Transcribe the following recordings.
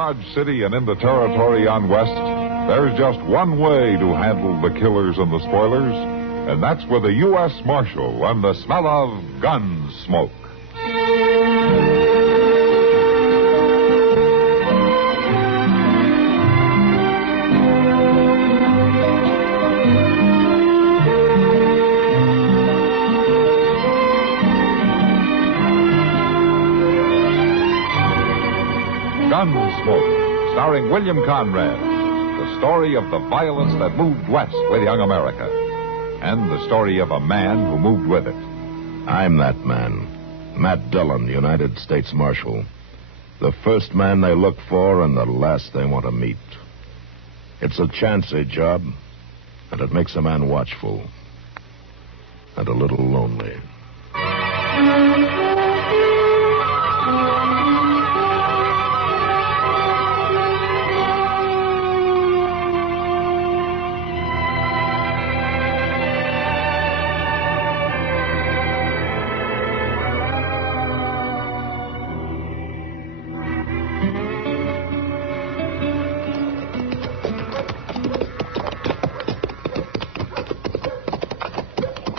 Dodge City and in the territory on west, there's just one way to handle the killers and the spoilers, and that's with a U.S. Marshal and the smell of Gunsmoke. Gunsmoke, starring William Conrad, the story of the violence that moved west with young America, and the story of a man who moved with it. I'm that man, Matt Dillon, United States Marshal. The first man they look for and the last they want to meet. It's a chancy job, and it makes a man watchful and a little lonely.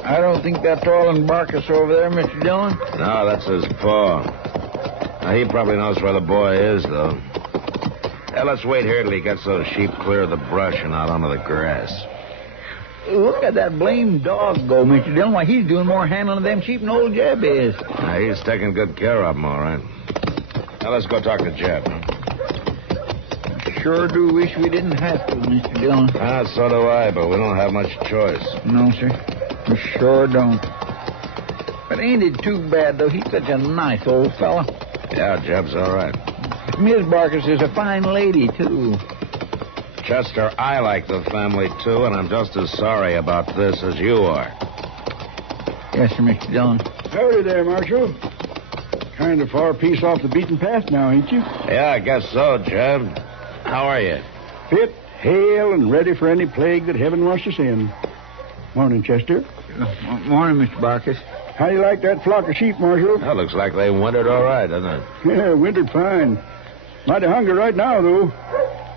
I don't think that's all in Barkus over there, Mr. Dillon. No, that's his paw. Now, he probably knows where the boy is, though. Yeah, let's wait here till he gets those sheep clear of the brush and out onto the grass. Look at that blamed dog go, Mr. Dillon. Why, he's doing more handling of them sheep than old Jeb is. Now, he's taking good care of them, all right. Now, let's go talk to Jeb. Sure do wish we didn't have to, Mr. Dillon. So do I, but we don't have much choice. No, sir. We sure don't. But ain't it too bad, though? He's such a nice old fella. Yeah, Jeb's all right. Miss Barkus is a fine lady, too. Chester, I like the family, too, and I'm just as sorry about this as you are. Yes, sir, Mr. Dillon. Howdy there, Marshal. Kind of far piece off the beaten path now, ain't you? Yeah, I guess so, Jeb. How are you? Fit, hale, and ready for any plague that heaven wants to send. Morning, Chester. Morning, Mr. Barkus. How do you like that flock of sheep, Marshal? That looks like they wintered all right, doesn't it? Yeah, wintered fine. Mighty hungry right now, though.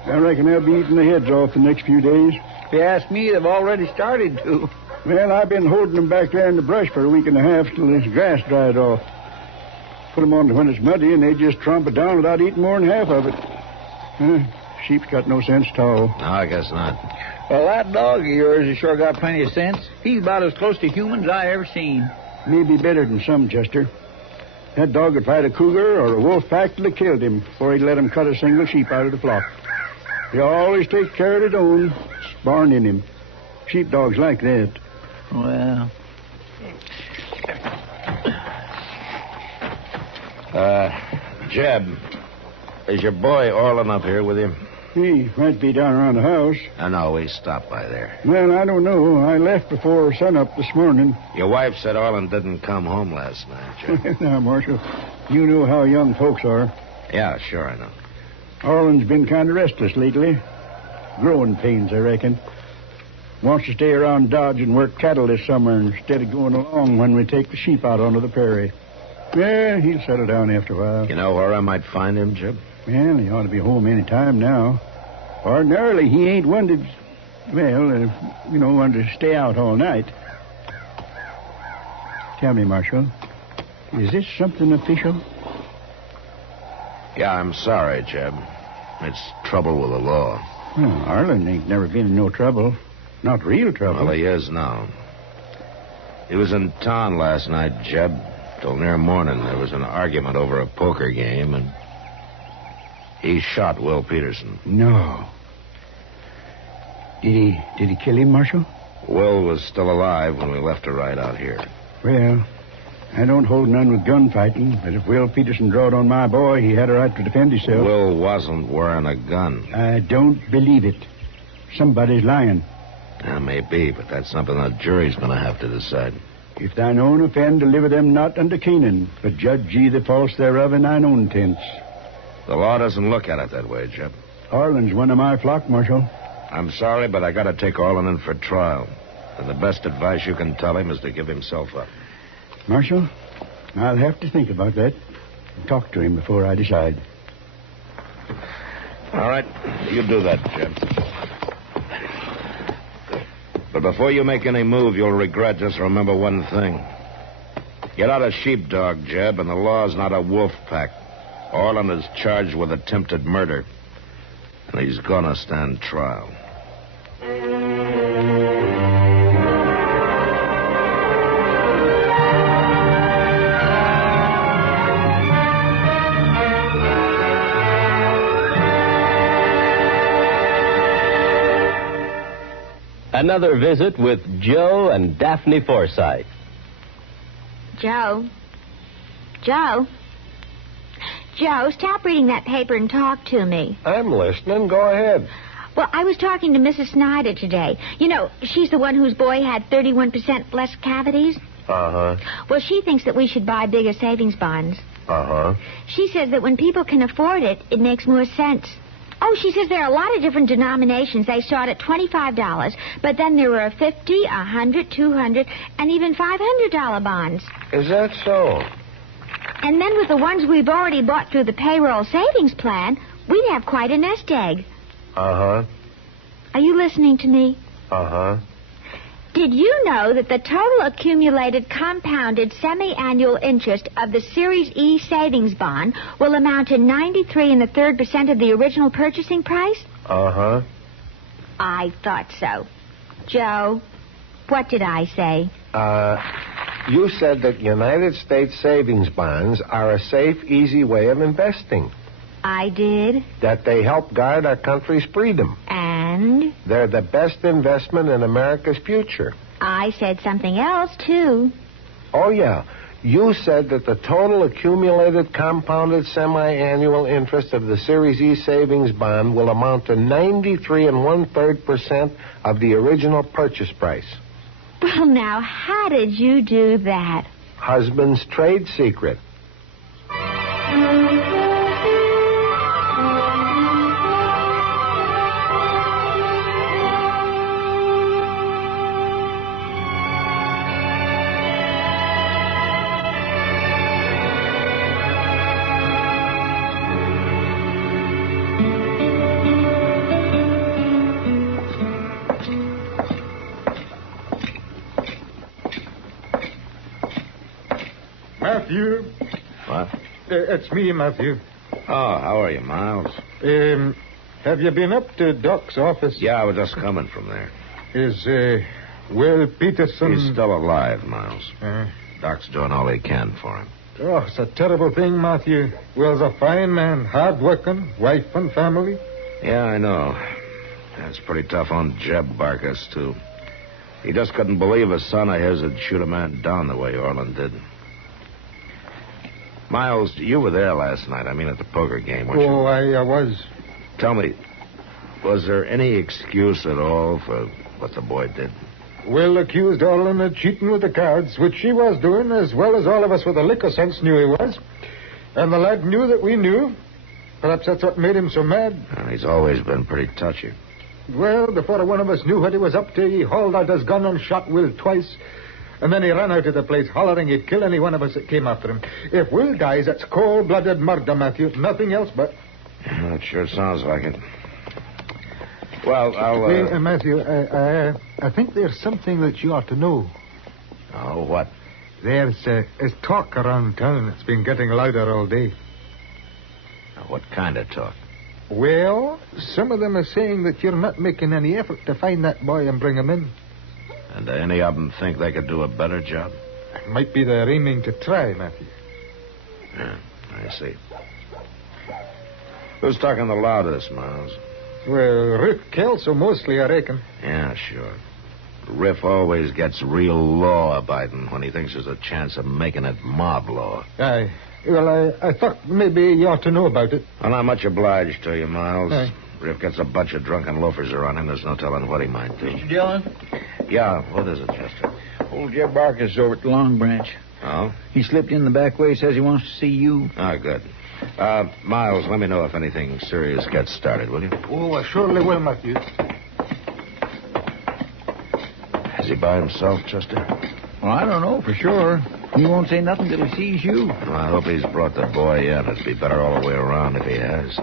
I reckon they'll be eating the heads off the next few days. If you ask me, they've already started to. Well, I've been holding them back there in the brush for a week and a half till this grass dried off. Put them on when it's muddy, and they just tromp it down without eating more than half of it. Sheep's got no sense at all. No, I guess not. Well, that dog of yours has sure got plenty of sense. He's about as close to human as I ever seen. Maybe better than some, Chester. That dog would fight a cougar or a wolf pack till they killed him before he'd let him cut a single sheep out of the flock. He always takes care of his own. It's born in him. Sheepdogs like that. Well... Jeb, is your boy Orland up here with you? He might be down around the house. No, he stopped by there. Well, I don't know. I left before sunup this morning. Your wife said Orland didn't come home last night, Jeb. Now, Marshal, you know how young folks are. Yeah, sure, I know. Orland's been kind of restless lately. Growing pains, I reckon. Wants to stay around Dodge and work cattle this summer instead of going along when we take the sheep out onto the prairie. Yeah, he'll settle down after a while. You know where I might find him, Jeb? Well, he ought to be home any time now. Ordinarily, he ain't one to, one to stay out all night. Tell me, Marshal, is this something official? Yeah, I'm sorry, Jeb. It's trouble with the law. Well, Arlen ain't never been in no trouble. Not real trouble. Well, he is now. He was in town last night, Jeb. Till near morning, there was an argument over a poker game, and he shot Will Peterson. No. Did he kill him, Marshal? Will was still alive when we left to ride out here. Well, I don't hold none with gunfighting, but if Will Peterson drawed on my boy, he had a right to defend himself. Will wasn't wearing a gun. I don't believe it. Somebody's lying. Maybe, but that's something the jury's going to have to decide. If thine own offend, deliver them not unto Canaan, but judge ye the false thereof in thine own tents. The law doesn't look at it that way, Jeb. Arlen's one of my flock, Marshal. I'm sorry, but I got to take Arlen in for trial. And the best advice you can tell him is to give himself up. Marshal, I'll have to think about that and talk to him before I decide. All right, you do that, Jeb. But before you make any move you'll regret, just remember one thing. You're not a sheepdog, Jeb, and the law's not a wolf pack. Orland is charged with attempted murder, and he's gonna stand trial. Another visit with Joe and Daphne Forsythe. Joe? Joe, stop reading that paper and talk to me. I'm listening. Go ahead. Well, I was talking to Mrs. Snyder today. You know, she's the one whose boy had 31% less cavities. Uh-huh. Well, she thinks that we should buy bigger savings bonds. Uh-huh. She says that when people can afford it, it makes more sense. Oh, she says there are a lot of different denominations. They start at $25, but then there are $50, $100, $200, and even $500 bonds. Is that so? And then with the ones we've already bought through the payroll savings plan, we'd have quite a nest egg. Uh-huh. Are you listening to me? Uh-huh. Did you know that the total accumulated compounded semi-annual interest of the Series E savings bond will amount to 93 3/3% of the original purchasing price? Uh-huh. I thought so. Joe, what did I say? You said that United States savings bonds are a safe, easy way of investing. I did. That they help guard our country's freedom. And? They're the best investment in America's future. I said something else, too. Oh, yeah. You said that the total accumulated compounded semi-annual interest of the Series E savings bond will amount to 93 1/3% of the original purchase price. Well, now, how did you do that? Husband's trade secret. Matthew. What? It's me, Matthew. Oh, how are you, Miles? Have you been up to Doc's office? Yeah, I was just coming from there. Is, Will Peterson... He's still alive, Miles. Doc's doing all he can for him. Oh, it's a terrible thing, Matthew. Will's a fine man, hard-working, wife and family. Yeah, I know. That's pretty tough on Jeb Barkus, too. He just couldn't believe a son of his would shoot a man down the way Orland did. Miles, you were there last night. I mean, at the poker game, weren't you? Oh, I was. Tell me, was there any excuse at all for what the boy did? Will accused Orland of cheating with the cards, which he was doing, as well as all of us with a liquor sense knew he was. And the lad knew that we knew. Perhaps that's what made him so mad. And he's always been pretty touchy. Well, before one of us knew what he was up to, he hauled out his gun and shot Will twice. And then he ran out of the place, hollering he'd kill any one of us that came after him. If Will dies, that's cold-blooded murder, Matthew. Nothing else but... Yeah, it sure sounds like it. Well, I'll... Matthew, I think there's something that you ought to know. Oh, what? There's talk around town. It's been getting louder all day. What kind of talk? Well, some of them are saying that you're not making any effort to find that boy and bring him in. And any of them think they could do a better job? Might be they're aiming to try, Matthew. Yeah, I see. Who's talking the loudest, Miles? Well, Riff Kelso mostly, I reckon. Yeah, sure. Riff always gets real law-abiding when he thinks there's a chance of making it mob law. Aye. Well, I thought maybe you ought to know about it. Well, not much obliged to you, Miles. Aye. Riff gets a bunch of drunken loafers around him. There's no telling what he might do. Mr. Dillon? Yeah, what is it, Chester? Old Jeb Barkus is over at the Long Branch. Oh? He slipped in the back way, says he wants to see you. Oh, good. Miles, let me know if anything serious gets started, will you? Oh, I surely will, Matthew. Is he by himself, Chester? Well, I don't know for sure. He won't say nothing till he sees you. Well, I hope he's brought the boy in. It'd be better all the way around if he has.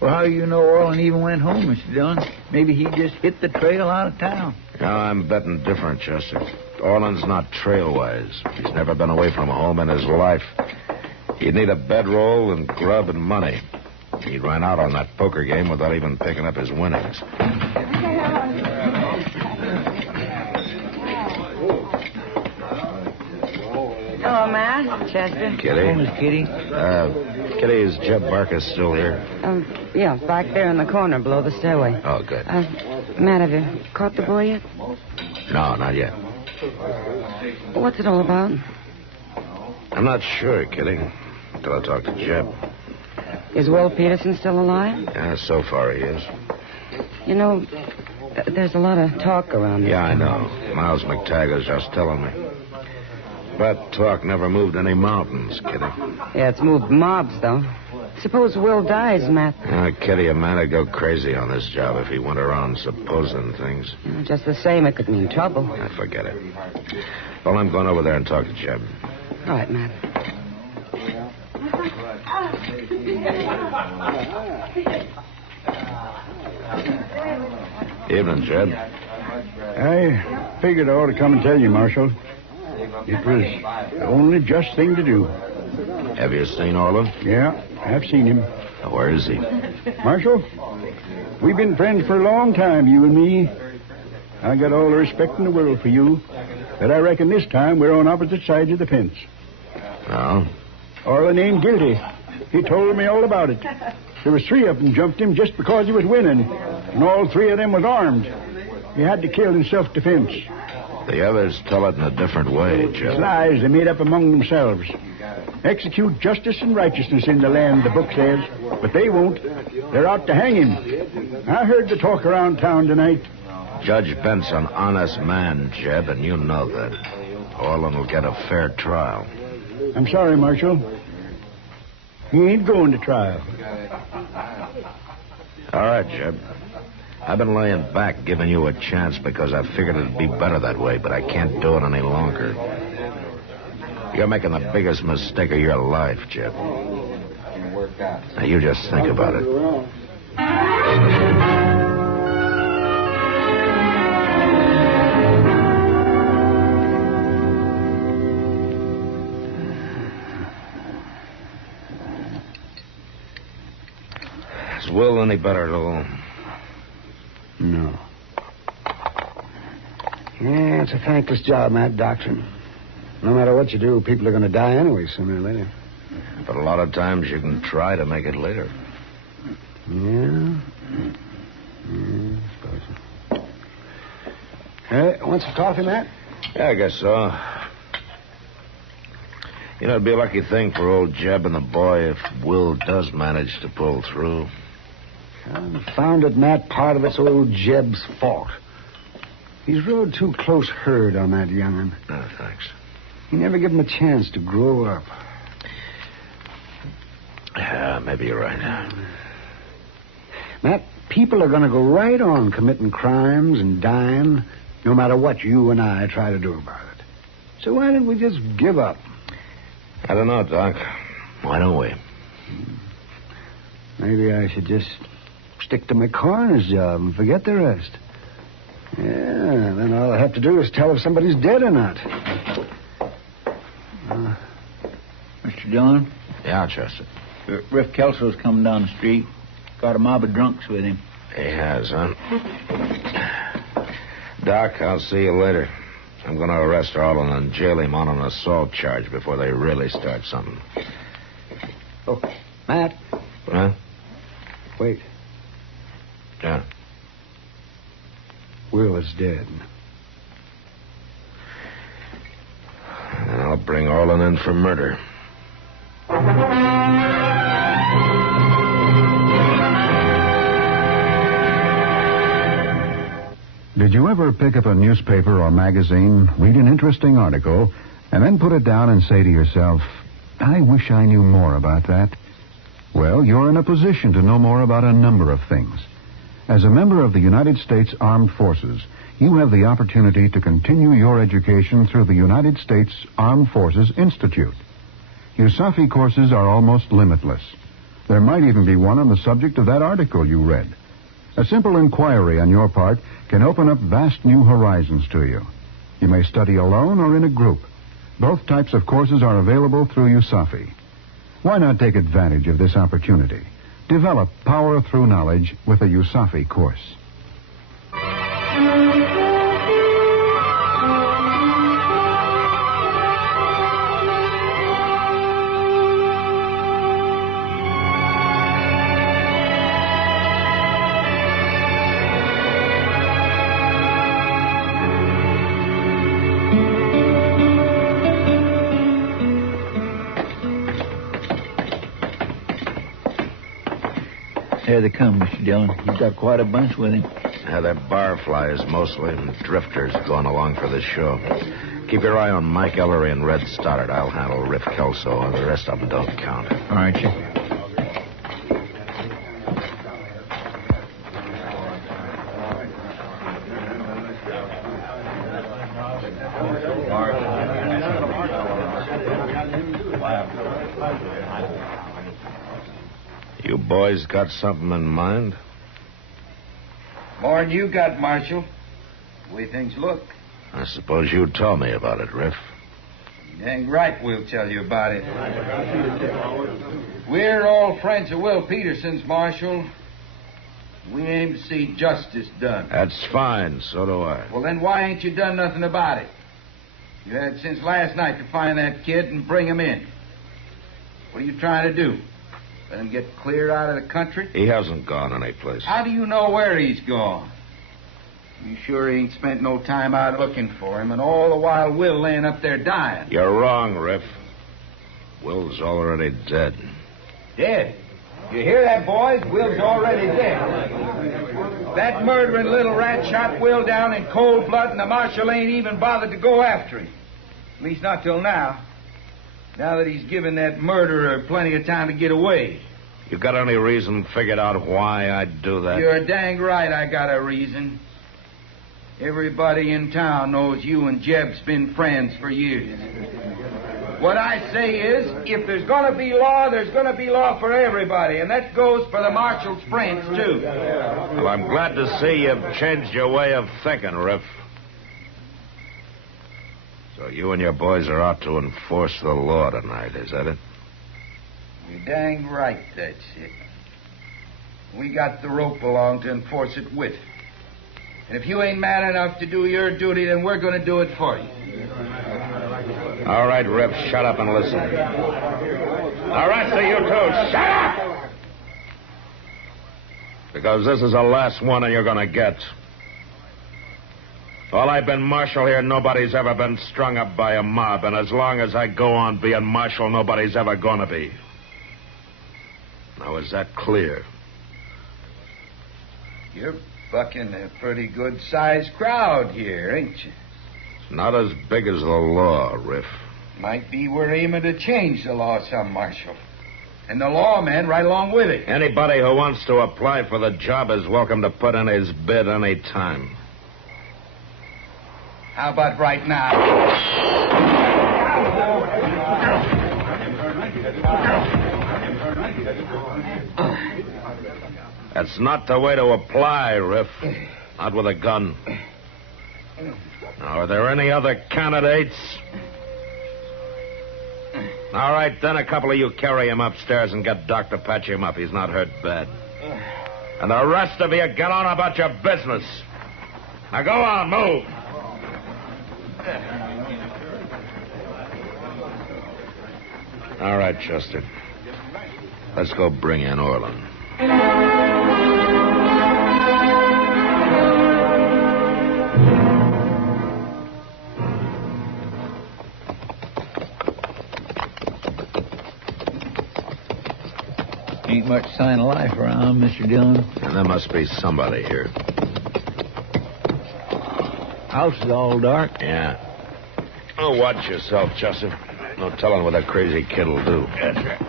Well, how do you know Orland even went home, Mr. Dillon? Maybe he just hit the trail out of town. No, I'm betting different, Chester. Orland's not trail-wise. He's never been away from home in his life. He'd need a bedroll and grub and money. He ran out on that poker game without even picking up his winnings. Hello, Matt. Chester. Kitty. Home is Kitty. Kitty, is Jeb Barkus still here? Yeah, back there in the corner below the stairway. Oh, good. Matt, have you caught the boy yet? No, not yet. What's it all about? I'm not sure, Kitty, until I talk to Jeb. Is Will Peterson still alive? Yeah, so far he is. You know, there's a lot of talk around here. Yeah, I know. Miles McTaggart's just telling me. But talk never moved any mountains, Kitty. Yeah, it's moved mobs, though. Suppose Will dies, Matt. Kitty, a man would go crazy on this job if he went around supposing things. Just the same, it could mean trouble. Forget it. Well, I'm going over there and talk to Jeb. All right, Matt. Evening, Jeb. I figured I ought to come and tell you, Marshal. It was the only just thing to do. Have you seen Orland? Yeah, I've seen him. Where is he? Marshal, we've been friends for a long time, you and me. I got all the respect in the world for you, but I reckon this time we're on opposite sides of the fence. Oh? Orland ain't guilty. He told me all about it. There was 3 of them jumped him just because he was winning, and all 3 of them was armed. He had to kill in self-defense. The others tell it in a different way, Jeb. It's lies they made up among themselves. Execute justice and righteousness in the land, the book says, but they won't. They're out to hang him. I heard the talk around town tonight. Judge Bent's an honest man, Jeb, and you know that. Orland will get a fair trial. I'm sorry, Marshal. He ain't going to trial. All right, Jeb. I've been laying back, giving you a chance because I figured it'd be better that way, but I can't do it any longer. You're making the biggest mistake of your life, Jeb. Now, you just think about it. Is Will any better at all? No. Yeah, it's a thankless job, Matt, Doctrine. No matter what you do, people are going to die anyway, sooner or later. But a lot of times you can try to make it later. Yeah? I suppose so. Hey, want some coffee, Matt? Yeah, I guess so. You know, it'd be a lucky thing for old Jeb and the boy if Will does manage to pull through. Confound it, Matt. Part of it's old Jeb's fault. He's rode too close herd on that young'un. No, thanks. He never gave him a chance to grow up. Yeah, maybe you're right. Matt, people are going to go right on committing crimes and dying, no matter what you and I try to do about it. So why don't we just give up? I don't know, Doc. Why don't we? Maybe I should just stick to my coroner's job and forget the rest. Yeah, then all I have to do is tell if somebody's dead or not. Mr. Dillon? Yeah, Chester. Riff Kelso's coming down the street. Got a mob of drunks with him. He has, huh? Doc, I'll see you later. I'm going to arrest Orland and jail him on an assault charge before they really start something. Oh, Matt. Huh? Wait. Yeah. Will is dead. And I'll bring Orland in for murder. Did you ever pick up a newspaper or magazine, read an interesting article, and then put it down and say to yourself, I wish I knew more about that? Well, you're in a position to know more about a number of things. As a member of the United States Armed Forces, you have the opportunity to continue your education through the United States Armed Forces Institute. USAFI courses are almost limitless. There might even be one on the subject of that article you read. A simple inquiry on your part can open up vast new horizons to you. You may study alone or in a group. Both types of courses are available through USAFI. Why not take advantage of this opportunity? Develop power through knowledge with a USAFI course. There they come, Mr. Dillon. He's got quite a bunch with him. Yeah, they're barflies mostly, and drifters going along for this show. Keep your eye on Mike Ellery and Red Stoddard. I'll handle Riff Kelso, and the rest of them don't count. All right, sir. You boys got something in mind? More'n you got, Marshal. The way things look. I suppose you'd tell me about it, Riff. Dang right we'll tell you about it. We're all friends of Will Peterson's, Marshal. We aim to see justice done. That's fine, so do I. Well, then why ain't you done nothing about it? You had since last night to find that kid and bring him in. What are you trying to do? Let him get clear out of the country? He hasn't gone anyplace. How do you know where he's gone? You sure he ain't spent no time out looking for him, and all the while Will laying up there dying? You're wrong, Riff. Will's already dead. Dead? You hear that, boys? Will's already dead. That murdering little rat shot Will down in cold blood, and the marshal ain't even bothered to go after him. At least not till now. Now that he's given that murderer plenty of time to get away. You got any reason figured out why I'd do that? You're dang right I got a reason. Everybody in town knows you and Jeb's been friends for years. What I say is, if there's going to be law, there's going to be law for everybody, and that goes for the marshal's friends, too. Well, I'm glad to see you've changed your way of thinking, Riff. So you and your boys are out to enforce the law tonight, is that it? You're dang right that's it. We got the rope along to enforce it with. And if you ain't man enough to do your duty, then we're going to do it for you. All right, Riff, shut up and listen. The rest of you two, shut up! Because this is the last one you're going to get. While I've been marshal here, nobody's ever been strung up by a mob, and as long as I go on being marshal, nobody's ever going to be. Now, is that clear? You're bucking a pretty good-sized crowd here, ain't you? It's not as big as the law, Riff. Might be we're aiming to change the law some, Marshal. And the lawman right along with it. Anybody who wants to apply for the job is welcome to put in his bid any time. How about right now? That's not the way to apply, Riff. Not with a gun. Now, are there any other candidates? All right, then a couple of you carry him upstairs and get Doc to patch him up. He's not hurt bad. And the rest of you get on about your business. Now go on, move. All right, Chester. Let's go bring in Orland. Ain't much sign of life around, Mr. Dillon. And there must be somebody here. House is all dark. Yeah. Oh, watch yourself, Chester. No telling what that crazy kid will do. That's right.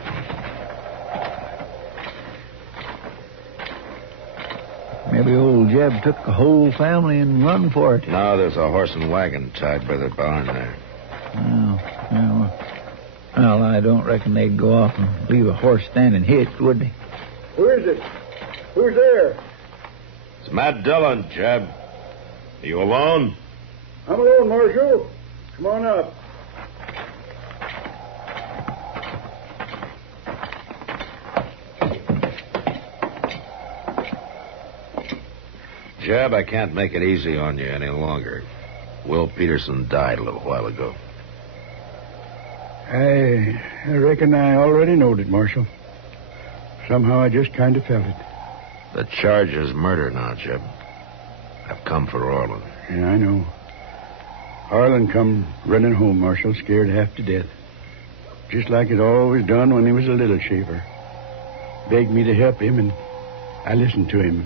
Maybe old Jeb took the whole family and run for it. No, there's a horse and wagon tied by the barn there. Well, I I don't reckon they'd go off and leave a horse standing hitched, would they? Who is it? Who's there? It's Matt Dillon, Jeb. Are you alone? I'm alone, Marshal. Come on up. Jeb, I can't make it easy on you any longer. Will Peterson died a little while ago. I reckon I already knowed it, Marshal. Somehow I just kind of felt it. The charge is murder now, Jeb. I've come for Orland. Yeah, I know. Harlan come running home, Marshal, scared half to death. Just like it always done when he was a little shaver. Begged me to help him, and I listened to him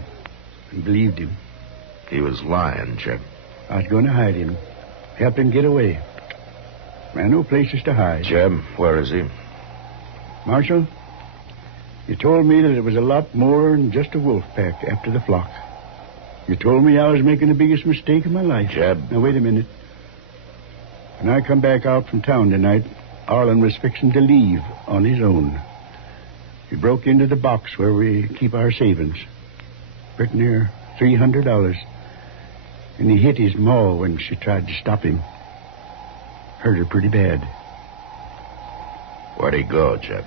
and believed him. He was lying, Jeb. I was going to hide him, help him get away. I know places to hide. Jeb, where is he? Marshal, you told me that it was a lot more than just a wolf pack after the flock. You told me I was making the biggest mistake of my life. Jeb. Now, wait a minute. When I come back out from town tonight, Arlen was fixing to leave on his own. He broke into the box where we keep our savings. Pretty near $300. And he hit his maw when she tried to stop him. Hurt her pretty bad. Where'd he go, Jeb?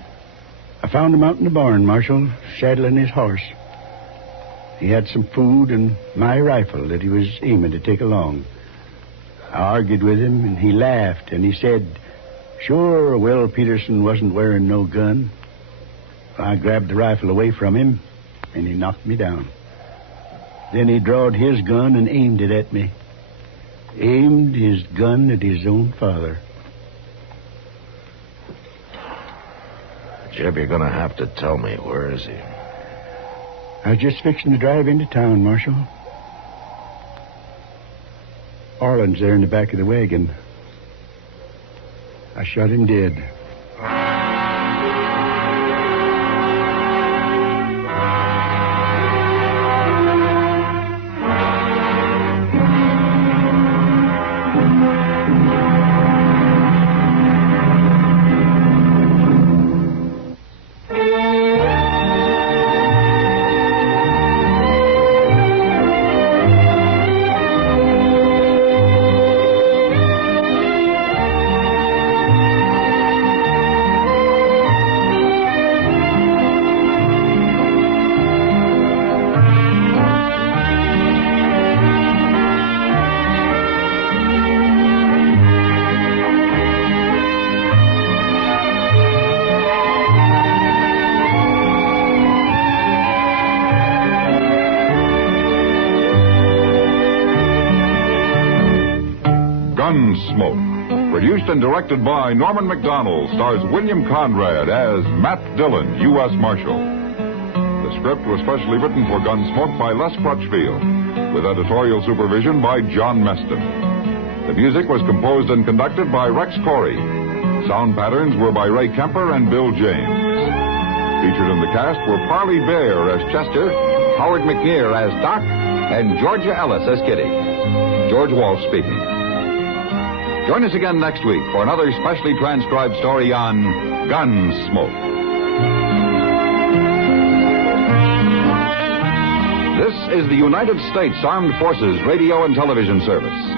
I found him out in the barn, Marshal, saddling his horse. He had some food and my rifle that he was aiming to take along. I argued with him, and he laughed, and he said, sure, Will Peterson wasn't wearing no gun. I grabbed the rifle away from him, and he knocked me down. Then he drawed his gun and aimed it at me. Aimed his gun at his own father. Jeb, you're going to have to tell me. Where is he? I was just fixing to drive into town, Marshal. Arlen's there in the back of the wagon. I shot him dead. Gunsmoke, produced and directed by Norman Macdonnell, stars William Conrad as Matt Dillon, U.S. Marshal. The script was specially written for Gunsmoke by Les Crutchfield, with editorial supervision by John Meston. The music was composed and conducted by Rex Corey. Sound patterns were by Ray Kemper and Bill James. Featured in the cast were Parley Bear as Chester, Howard McNear as Doc, and Georgia Ellis as Kitty. George Walsh speaking. Join us again next week for another specially transcribed story on Gunsmoke. This is the United States Armed Forces Radio and Television Service.